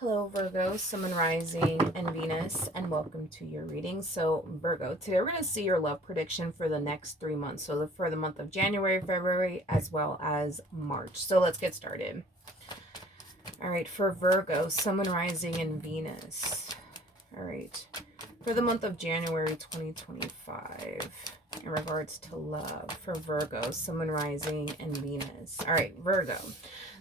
Hello, Virgo, Sun, Moon, Rising, and Venus, and welcome to your reading. So, Virgo, today we're going to see your love prediction for the next 3 months. So, for the month of January, February, as well as March. So, let's get started. All right, for Virgo, Sun, Moon, Rising, and Venus. All right, for the month of January 2025, in regards to love, for Virgo, Sun, Moon, Rising, and Venus. All right, Virgo.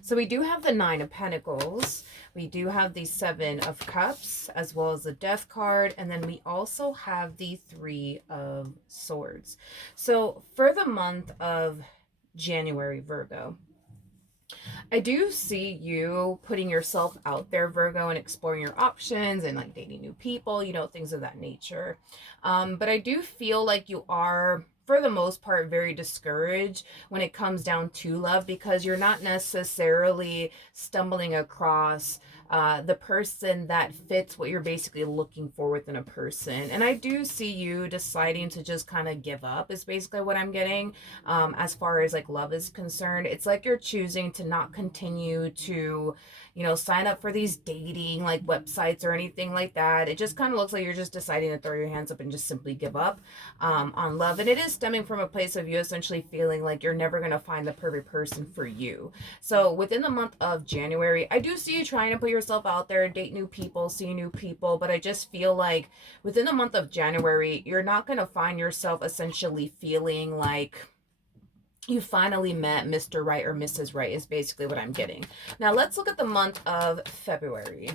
So we do have the Nine of Pentacles. We do have the Seven of Cups, as well as the Death card. And then we also have the Three of Swords. So for the month of January, Virgo, I do see you putting yourself out there, Virgo, and exploring your options and like dating new people, things of that nature. But I do feel like you are, for the most part, very discouraged when it comes down to love because you're not necessarily stumbling across the person that fits what you're basically looking for within a person. And I do see you deciding to just kind of give up, is basically what I'm getting. As far as like love is concerned, it's like you're choosing to not continue to, sign up for these dating like websites or anything like that. It just kind of looks like you're just deciding to throw your hands up and just simply give up on love. And it is stemming from a place of you essentially feeling like you're never going to find the perfect person for you. So within the month of January, I do see you trying to put yourself out there, date new people, see new people, but I just feel like within the month of January, you're not going to find yourself essentially feeling like you finally met Mr. Right or Mrs. Right, is basically what I'm getting. Now let's look at the month of February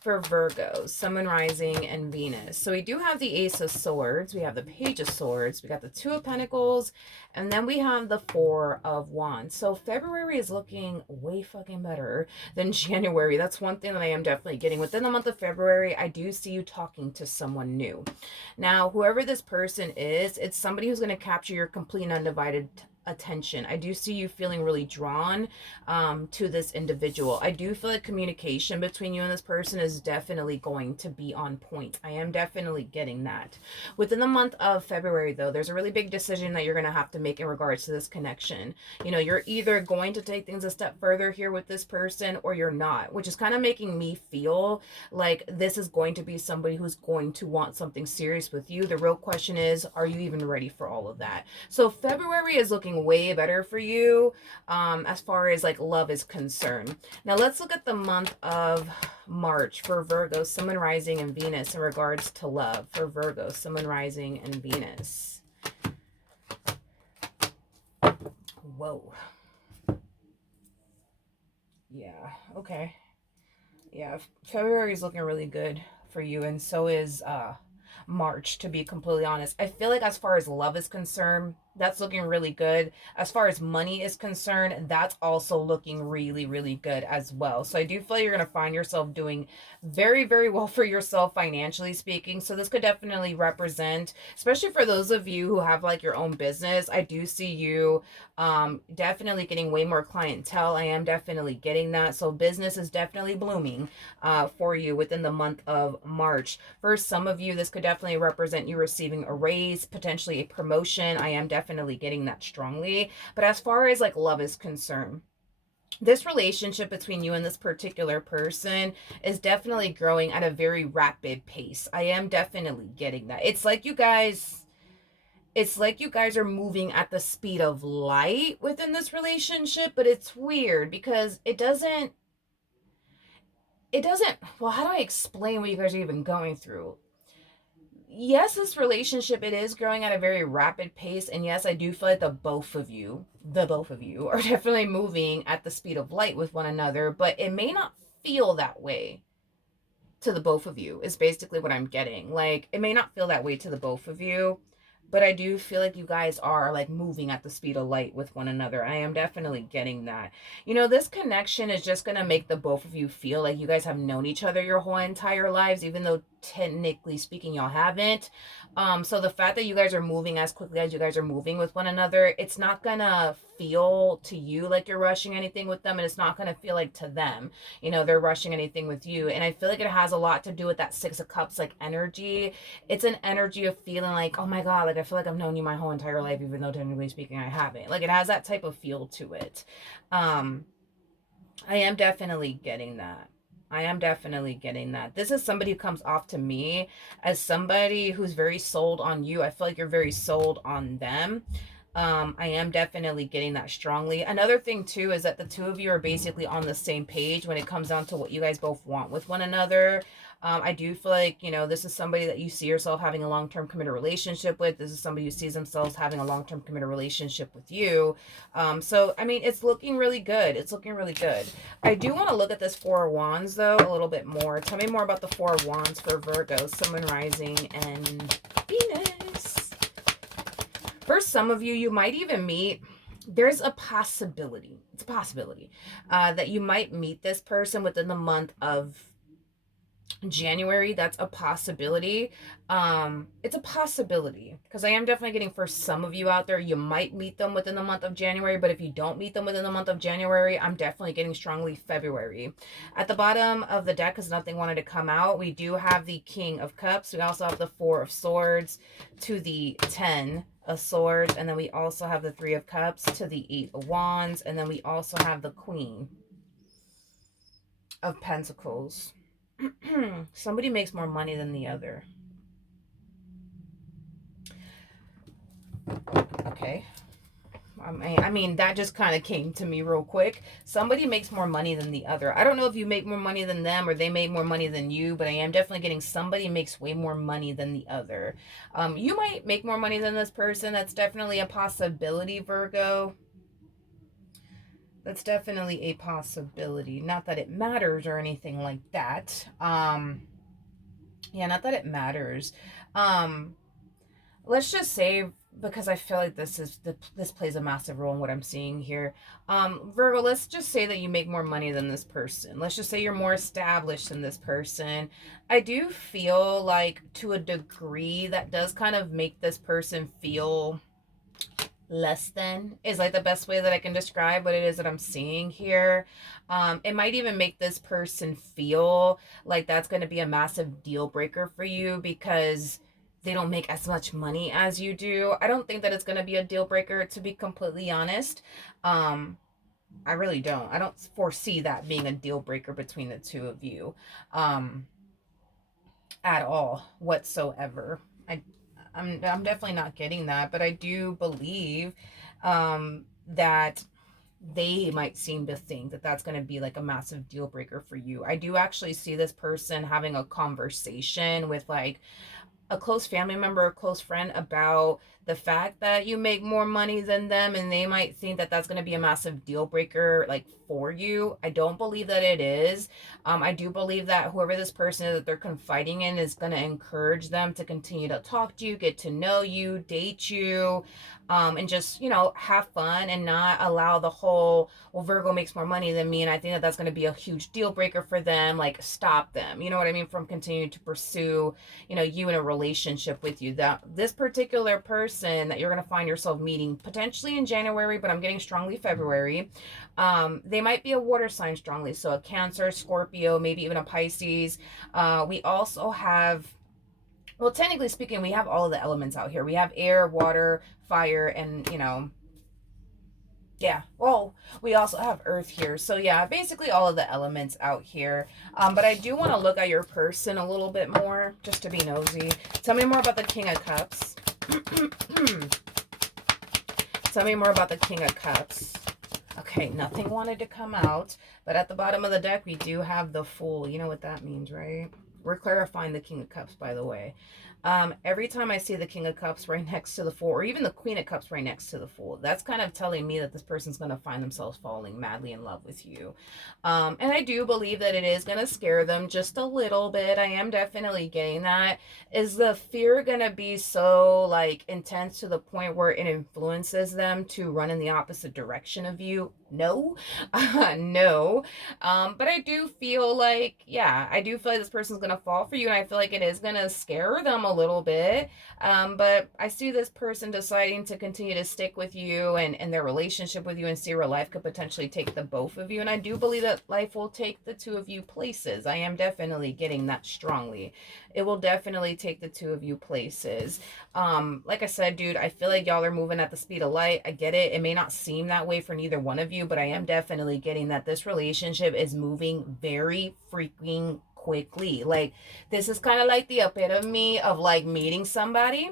for Virgos, Sun, Moon, Rising, and Venus. So we do have the Ace of Swords, we have the Page of Swords, we got the Two of Pentacles, and then we have the Four of Wands. So February is looking way fucking better than January. That's one thing that I am definitely getting. Within the month of February, I do see you talking to someone new. Now, whoever this person is, it's somebody who's going to capture your complete and undivided attention. I do see you feeling really drawn to this individual. I do feel like communication between you and this person is definitely going to be on point. I am definitely getting that. Within the month of February, though, there's a really big decision that you're going to have to make in regards to this connection. You're either going to take things a step further here with this person or you're not, which is kind of making me feel like this is going to be somebody who's going to want something serious with you. The real question is, are you even ready for all of that? So February is looking way better for you as far as like love is concerned. Now let's look at the month of March for Virgo, Sun, Moon, Rising, and Venus in regards to love. For Virgo, Sun, Moon, Rising, and Venus. Whoa. Yeah, okay. Yeah, February is looking really good for you, and so is March, to be completely honest. I feel like as far as love is concerned, that's looking really good. As far as money is concerned, that's also looking really, really good as well. So I do feel like you're going to find yourself doing very, very well for yourself financially speaking. So this could definitely represent, especially for those of you who have like your own business, I do see you definitely getting way more clientele. I am definitely getting that. So business is definitely blooming for you within the month of March. For some of you, this could definitely represent you receiving a raise, potentially a promotion. I am definitely getting that strongly. But as far as like love is concerned, this relationship between you and this particular person is definitely growing at a very rapid pace. I am definitely getting that. It's like you guys are moving at the speed of light within this relationship, but it's weird because it doesn't, well, how do I explain what you guys are even going through? Yes, this relationship, it is growing at a very rapid pace, and yes, I do feel like the both of you are definitely moving at the speed of light with one another, but it may not feel that way to the both of you, is basically what I'm getting. Like, it may not feel that way to the both of you, but I do feel like you guys are like moving at the speed of light with one another. I am definitely getting that. This connection is just going to make the both of you feel like you guys have known each other your whole entire lives, even though technically speaking y'all haven't. So the fact that you guys are moving as quickly as you guys are moving with one another, it's not gonna feel to you like you're rushing anything with them, and it's not gonna feel like to them they're rushing anything with you. And I feel like it has a lot to do with that Six of Cups like energy. It's an energy of feeling like, oh my god, like I feel like I've known you my whole entire life, even though technically speaking I haven't. Like, it has that type of feel to it. I am definitely getting that. I am definitely getting that. This is somebody who comes off to me as somebody who's very sold on you. I feel like you're very sold on them. I am definitely getting that strongly. Another thing too is that the two of you are basically on the same page when it comes down to what you guys both want with one another. I do feel like, this is somebody that you see yourself having a long-term committed relationship with. This is somebody who sees themselves having a long-term committed relationship with you. So, I mean, it's looking really good. It's looking really good. I do want to look at this Four of Wands, though, a little bit more. Tell me more about the Four of Wands for Virgo, Sun, Rising, and Venus. For some of you, you might even meet, there's a possibility, it's a possibility, that you might meet this person within the month of January. That's a possibility. It's a possibility because I am definitely getting, for some of you out there, you might meet them within the month of January, but if you don't meet them within the month of January, I'm definitely getting strongly February. At the bottom of the deck, because nothing wanted to come out, we do have the King of Cups. We also have the Four of Swords to the 10 of Swords, and then we also have the Three of Cups to the 8 of Wands, and then we also have the Queen of Pentacles. Somebody makes more money than the other. Okay. I mean, that just kind of came to me real quick. Somebody makes more money than the other. I don't know if you make more money than them or they make more money than you, but I am definitely getting somebody makes way more money than the other. You might make more money than this person. That's definitely a possibility, Virgo. That's definitely a possibility. Not that it matters or anything like that. Yeah, not that it matters. Um, let's just say, because I feel like this plays a massive role in what I'm seeing here. Virgo, let's just say that you make more money than this person. Let's just say you're more established than this person. I do feel like, to a degree, that does kind of make this person feel less than, is like the best way that I can describe what it is that I'm seeing here. It might even make this person feel like that's going to be a massive deal breaker for you because they don't make as much money as you do. I don't think that it's going to be a deal breaker, to be completely honest. I really don't. I don't foresee that being a deal breaker between the two of you. Um, at all whatsoever. I'm definitely not getting that, but I do believe that they might seem to think that that's going to be like a massive deal breaker for you. I do actually see this person having a conversation with like a close family member, a close friend, about the fact that you make more money than them, and they might think that that's going to be a massive deal breaker like for you. I don't believe that it is. I do believe that whoever this person is that they're confiding in is going to encourage them to continue to talk to you, get to know you, date you, and just, have fun and not allow the whole, well, Virgo makes more money than me, and I think that that's going to be a huge deal breaker for them. Like, stop them, you know what I mean, from continuing to pursue, you in a relationship with you. That this particular person that you're going to find yourself meeting potentially in January, but I'm getting strongly February. They might be a water sign strongly, so a Cancer, Scorpio, maybe even a Pisces. We also have, well, technically speaking, we have all of the elements out here. We have air, water, fire, and, yeah, well, we also have earth here. So yeah, basically all of the elements out here. But I do want to look at your person a little bit more, just to be nosy. Tell me more about the King of Cups. Tell me more about the King of Cups. Okay, nothing wanted to come out, but at the bottom of the deck, we do have the Fool. You know what that means, right? We're clarifying the King of Cups, by the way. Every time I see the King of Cups right next to the Fool, or even the Queen of Cups right next to the Fool, that's kind of telling me that this person's going to find themselves falling madly in love with you. And I do believe that it is going to scare them just a little bit. I am definitely getting that. Is the fear going to be so like intense to the point where it influences them to run in the opposite direction of you? No. No. But I do feel like, yeah, I do feel like this person's going to fall for you, and I feel like it is going to scare them a little bit. But I see this person deciding to continue to stick with you and their relationship with you, and see where life could potentially take the both of you. And I do believe that life will take the two of you places. I am definitely getting that strongly. It will definitely take the two of you places. Like I said, dude, I feel like y'all are moving at the speed of light. I get it. It may not seem that way for neither one of you, but I am definitely getting that this relationship is moving very freaking quickly. Like, this is kind of like the epitome of like meeting somebody,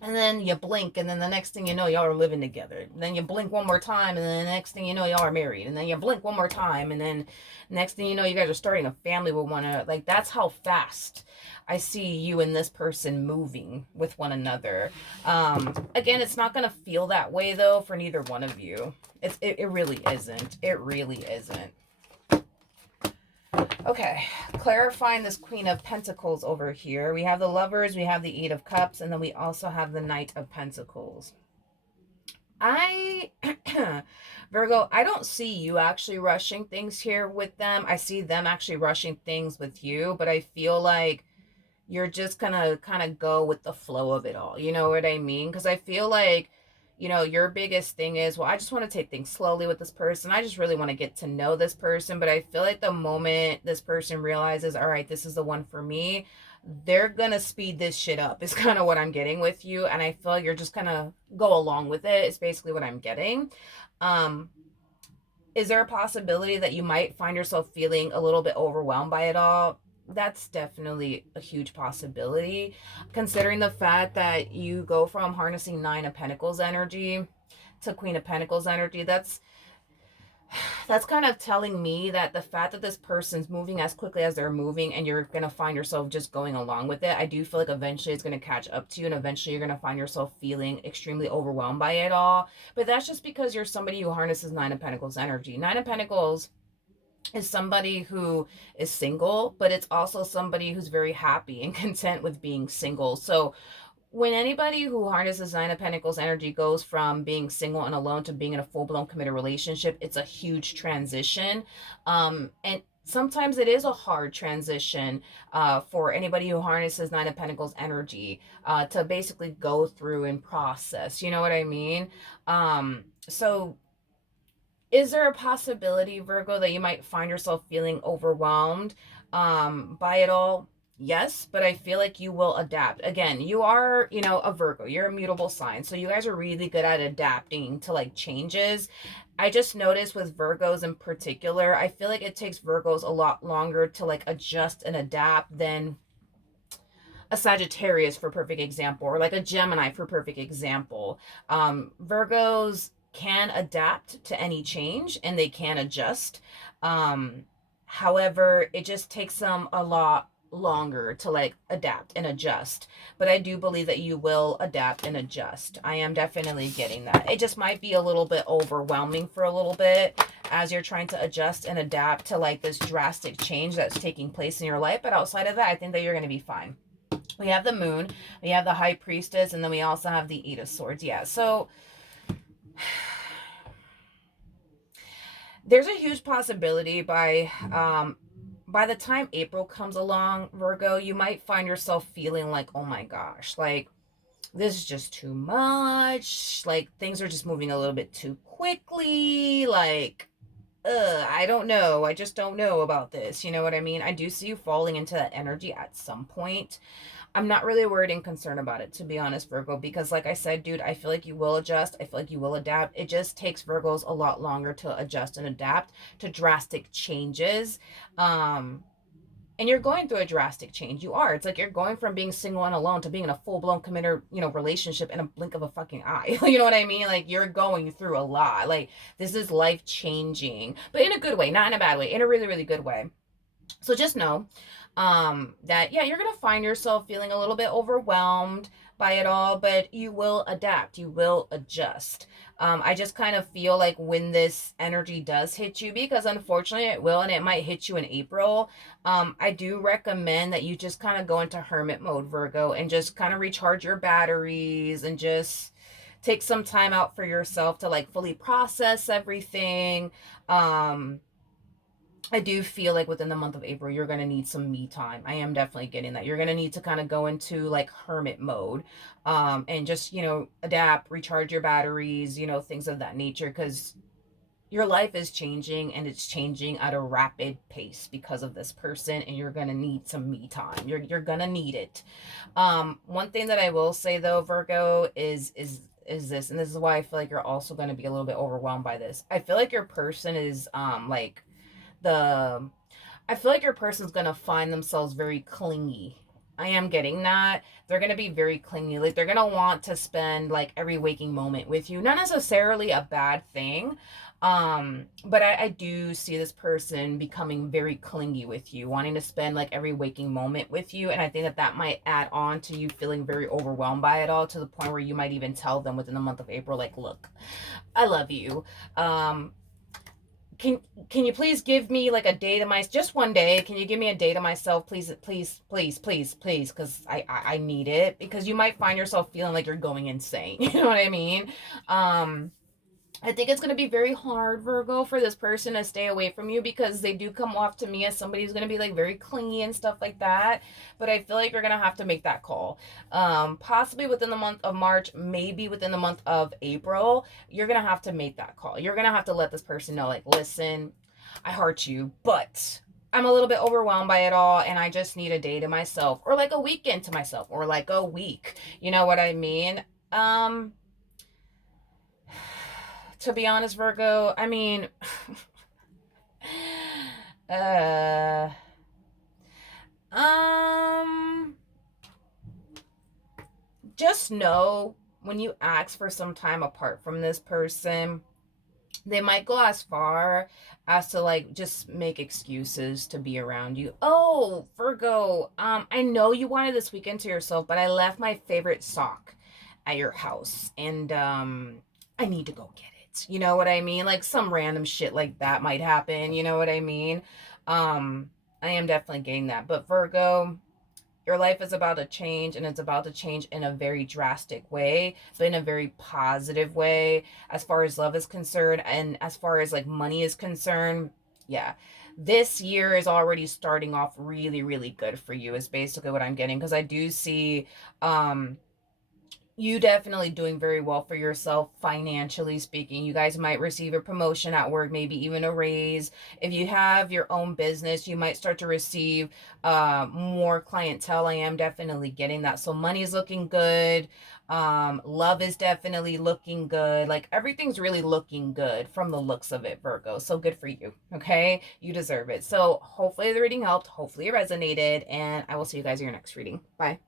and then you blink, and then the next thing you know, y'all are living together. And then you blink one more time, and then the next thing you know, y'all are married. And then you blink one more time, and then next thing you know, you guys are starting a family with one another. Like, that's how fast I see you and this person moving with one another. Again, it's not gonna feel that way though for neither one of you. It really isn't. It really isn't. Okay, clarifying this Queen of Pentacles over here. We have the Lovers, we have the Eight of Cups, and then we also have the Knight of Pentacles. Virgo, I don't see you actually rushing things here with them. I see them actually rushing things with you, but I feel like you're just gonna kind of go with the flow of it all. You know what I mean? Because I feel like, your biggest thing is, well, I just want to take things slowly with this person. I just really want to get to know this person. But I feel like the moment this person realizes, all right, this is the one for me, they're gonna speed this shit up, is kind of what I'm getting with you. And I feel like you're just gonna go along with it. It's basically what I'm getting. Um, is there a possibility that you might find yourself feeling a little bit overwhelmed by it all? That's definitely a huge possibility, considering the fact that you go from harnessing Nine of Pentacles energy to Queen of Pentacles energy. That's kind of telling me that the fact that this person's moving as quickly as they're moving, and you're going to find yourself just going along with it, I do feel like eventually it's going to catch up to you, and eventually you're going to find yourself feeling extremely overwhelmed by it all. But that's just because you're somebody who harnesses Nine of Pentacles energy. Nine of Pentacles is somebody who is single, but it's also somebody who's very happy and content with being single. So when anybody who harnesses Nine of Pentacles energy goes from being single and alone to being in a full-blown committed relationship, it's a huge transition. And sometimes it is a hard transition for anybody who harnesses Nine of Pentacles energy to basically go through and process. You know what I mean? So is there a possibility, Virgo, that you might find yourself feeling overwhelmed by it all? Yes, but I feel like you will adapt. Again, you are, a Virgo. You're a mutable sign. So you guys are really good at adapting to like changes. I just noticed with Virgos in particular, I feel like it takes Virgos a lot longer to like adjust and adapt than a Sagittarius, for perfect example, or like a Gemini, for perfect example. Virgos can adapt to any change, and they can adjust. Um, However, it just takes them a lot longer to like adapt and adjust. But I do believe that you will adapt and adjust. I am definitely getting that. It just might be a little bit overwhelming for a little bit as you're trying to adjust and adapt to like this drastic change that's taking place in your life. But outside of that, I think that you're going to be fine. We have the Moon, we have the High Priestess, and then we also have the Eight of Swords. Yeah, so there's a huge possibility by the time April comes along, Virgo, you might find yourself feeling like, oh my gosh, like this is just too much. Like things are just moving a little bit too quickly. Like, I don't know. I just don't know about this. You know what I mean? I do see you falling into that energy at some point. I'm not really worried and concerned about it, to be honest, Virgo, because like I said, dude, I feel like you will adjust. I feel like you will adapt. It just takes Virgos a lot longer to adjust and adapt to drastic changes. Um, and you're going through a drastic change. You are. It's like you're going from being single and alone to being in a full-blown committed, relationship in a blink of a fucking eye. You know what I mean? Like you're going through a lot. Like this is life changing, but in a good way, not in a bad way, in a really, really good way. So just know that, yeah, you're going to find yourself feeling a little bit overwhelmed by it all, but you will adapt, you will adjust. I just kind of feel like when this energy does hit you, because unfortunately it will, and it might hit you in April, I do recommend that you just kind of go into hermit mode, Virgo, and just kind of recharge your batteries and just take some time out for yourself to like fully process everything. I do feel like within the month of April, you're going to need some me time. I am definitely getting that. You're going to need to kind of go into like hermit mode, and just, adapt, recharge your batteries, things of that nature. Because your life is changing, and it's changing at a rapid pace because of this person, and you're going to need some me time. You're going to need it. One thing that I will say though, Virgo, is this, and this is why I feel like you're also going to be a little bit overwhelmed by this. I feel like your person is like the I feel like your person's gonna find themselves very clingy. I am getting that. They're gonna be very clingy. Like they're gonna want to spend like every waking moment with you. Not necessarily a bad thing. But I do see this person becoming very clingy with you, wanting to spend like every waking moment with you. And I think that that might add on to you feeling very overwhelmed by it all, to the point where you might even tell them within the month of April, like, look, I love you. Um, can you please give me like a day to myself, just one day? Can you give me a day to myself, please, please, please, please, please? Because I need it, because you might find yourself feeling like you're going insane. You know what I mean? um I think it's going to be very hard, Virgo, for this person to stay away from you, because they do come off to me as somebody who's going to be like very clingy and stuff like that. But I feel like you're going to have to make that call. Possibly within the month of March, maybe within the month of April, you're going to have to make that call. You're going to have to let this person know, like, listen, I heart you, but I'm a little bit overwhelmed by it all, and I just need a day to myself, or like a weekend to myself, or like a week. You know what I mean? Um, to be honest, Virgo, I mean, uh, um, just know, when you ask for some time apart from this person, they might go as far as to like just make excuses to be around you. Oh, Virgo, I know you wanted this weekend to yourself, but I left my favorite sock at your house, and I need to go get it. You know what I mean? Like some random shit like that might happen, you know what I mean? Um I am definitely getting that. But Virgo, your life is about to change, and it's about to change in a very drastic way, but in a very positive way, as far as love is concerned, and as far as like money is concerned. Yeah, this year is already starting off really, really good for you, is basically what I'm getting, because I do see um you definitely doing very well for yourself, financially speaking. You guys might receive a promotion at work, maybe even a raise. If you have your own business, you might start to receive more clientele. I am definitely getting that. So money is looking good. Love is definitely looking good. Like everything's really looking good from the looks of it, Virgo. So good for you. Okay, you deserve it. So hopefully the reading helped, hopefully it resonated, and I will see you guys in your next reading. Bye.